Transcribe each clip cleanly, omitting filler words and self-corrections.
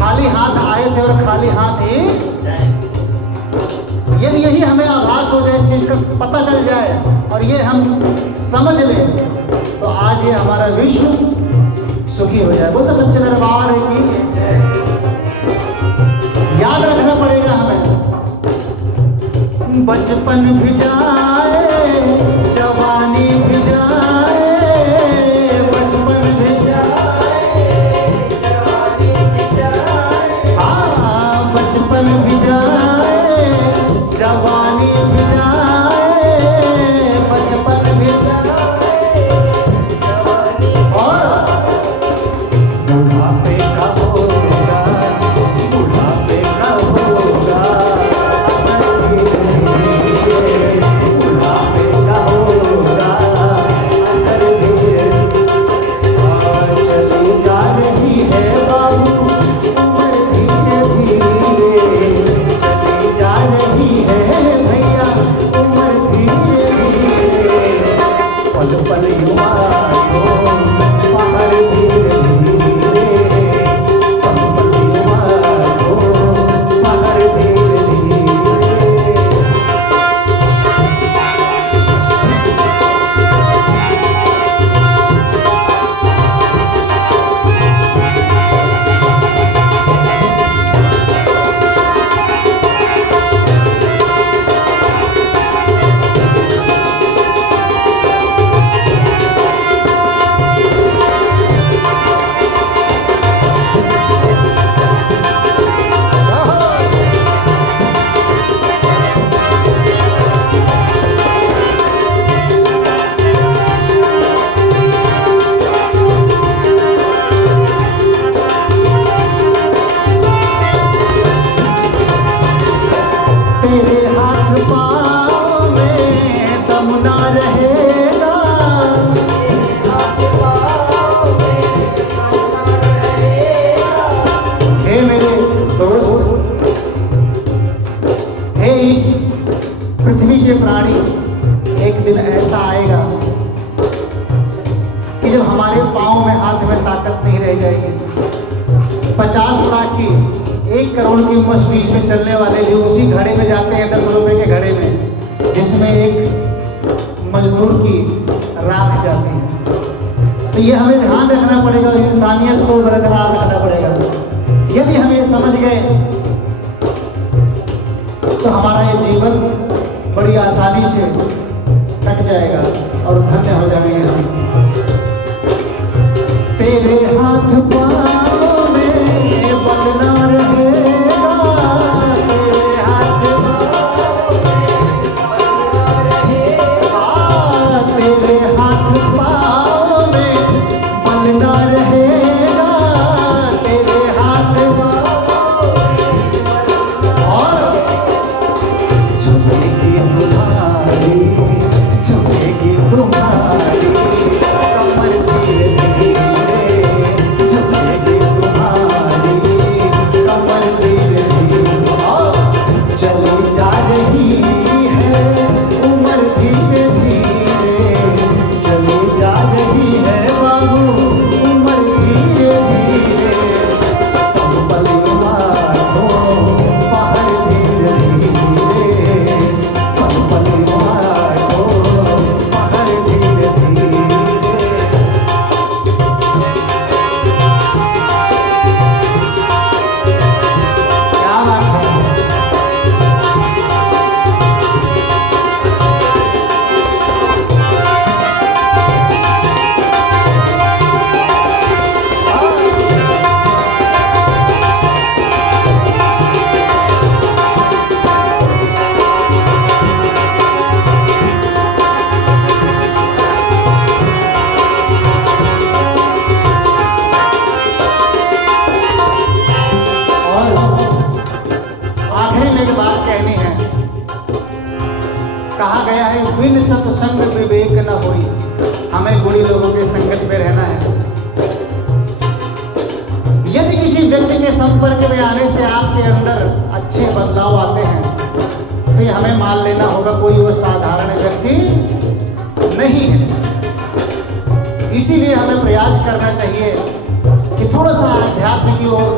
खाली हाथ आए थे और खाली हाथ ही यदि यही हमें आभास हो जाए, इस चीज का पता चल जाए और ये हम समझ लें, तो आज ये हमारा विश्व सुखी हो जाए। बोलते सच्चे दरबार की याद रखना पड़ेगा हमें। बचपन भी जाए, जवानी भी जाए, बचपन भी जाए, जवानी भी जाए, हाँ बचपन भी जाए, जवानी भी जाए, बचपन भी जाए, जवानी और बुढ़ापे का होगा, बुढ़ापे का होगा असर धीरे, बुढ़ापे का होगा असर धीरे। चली जा रही है बाबू उम्र धीरे धीरे, चली जा रही है भैया उम्र धीरे धीरे, पल पल युवा को बाहर धीरे धीरे, पल पल युवा को बाहर धीरे धीरे। तेरे हाथ पाँव में दम ना रहेगा, तेरे हाथ पाँव में दम ना रहेगा। हे मेरे दोस्त, हे इस पृथ्वी के प्राणी, एक दिन ऐसा आएगा कि जब हमारे पाँव में हाथ में ताकत नहीं रह जाएगी। 50 लाख की 1 करोड़ की मस्तीज में चलने वाले भी उसी घड़े में जाते हैं, 10 रुपए के घड़े में, जिसमें एक मजदूर की राख जाती है। तो ये हमें ध्यान रखना पड़ेगा और इंसानियत को बरकरार रखना पड़ेगा। यदि हम ये समझ गए तो हमारा ये जीवन बड़ी आसानी से कट जाएगा और धन्य हो जाएंगे हम। तेरे हाथ पाँव में बल ना रहेगा, तेरे हाथ पाँव में बल ना रहेगा, तेरे हाथ पाँव में बल ना रहेगा, तेरे हाथ पाँव में और झुकेगी तुम्हारी, झुकेगी तुम्हारी कमर धीरे धीरे, झुकेगी तुम्हारी कमर धीरे धीरे। चली जा रही है उम्र धीरे धीरे, चली जा रही है बाबू उम्र धीरे धीरे, पल पल युवा को बाहर धीरे धीरे, पल पल युवा को बाहर धीरे धीरे। क्या बात है। और आखिरी में एक बात कहनी है। कहा गया है बिन सत्संग विवेक न होई, हमें बुरी लोगों के संगत में रहना है। यदि किसी व्यक्ति के संपर्क में आने से आपके अंदर अच्छे बदलाव आते हैं तो ये हमें मान लेना होगा कोई वो साधारण व्यक्ति नहीं है। इसीलिए हमें प्रयास करना चाहिए कि थोड़ा सा अध्यात्म की ओर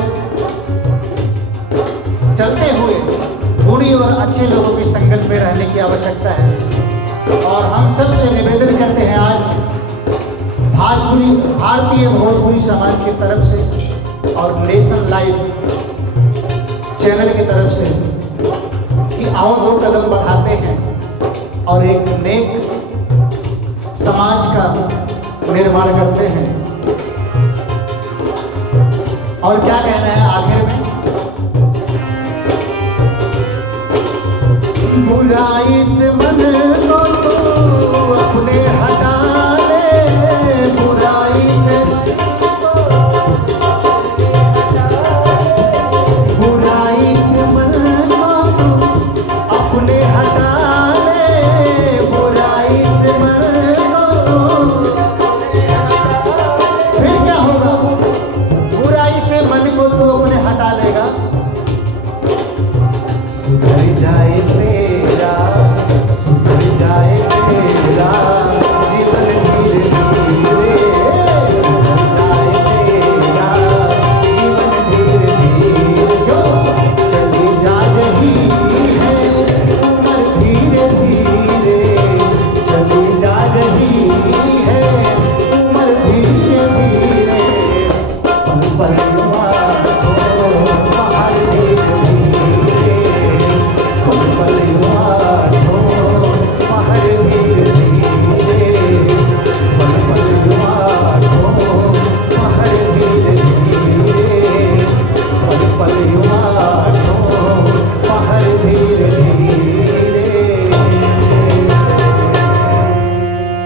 चलते हुए बूढ़ी और अच्छे लोगों की संगत में रहने की आवश्यकता है। और हम सबसे निवेदन करते हैं आज भारतीय भोजपुरी समाज की तरफ से और नेशन लाइव चैनल की तरफ से कि आओ 2 कदम बढ़ाते हैं और एक नेक समाज का निर्माण करते हैं। और क्या कहना है आखिर में, बुराई से मन को तू अपने हटा ले, बुराई से मन को तू अपने हटा ले, बुराई से मन को फिर क्या होगा, बुराई से मन को तू अपने हटा लेगा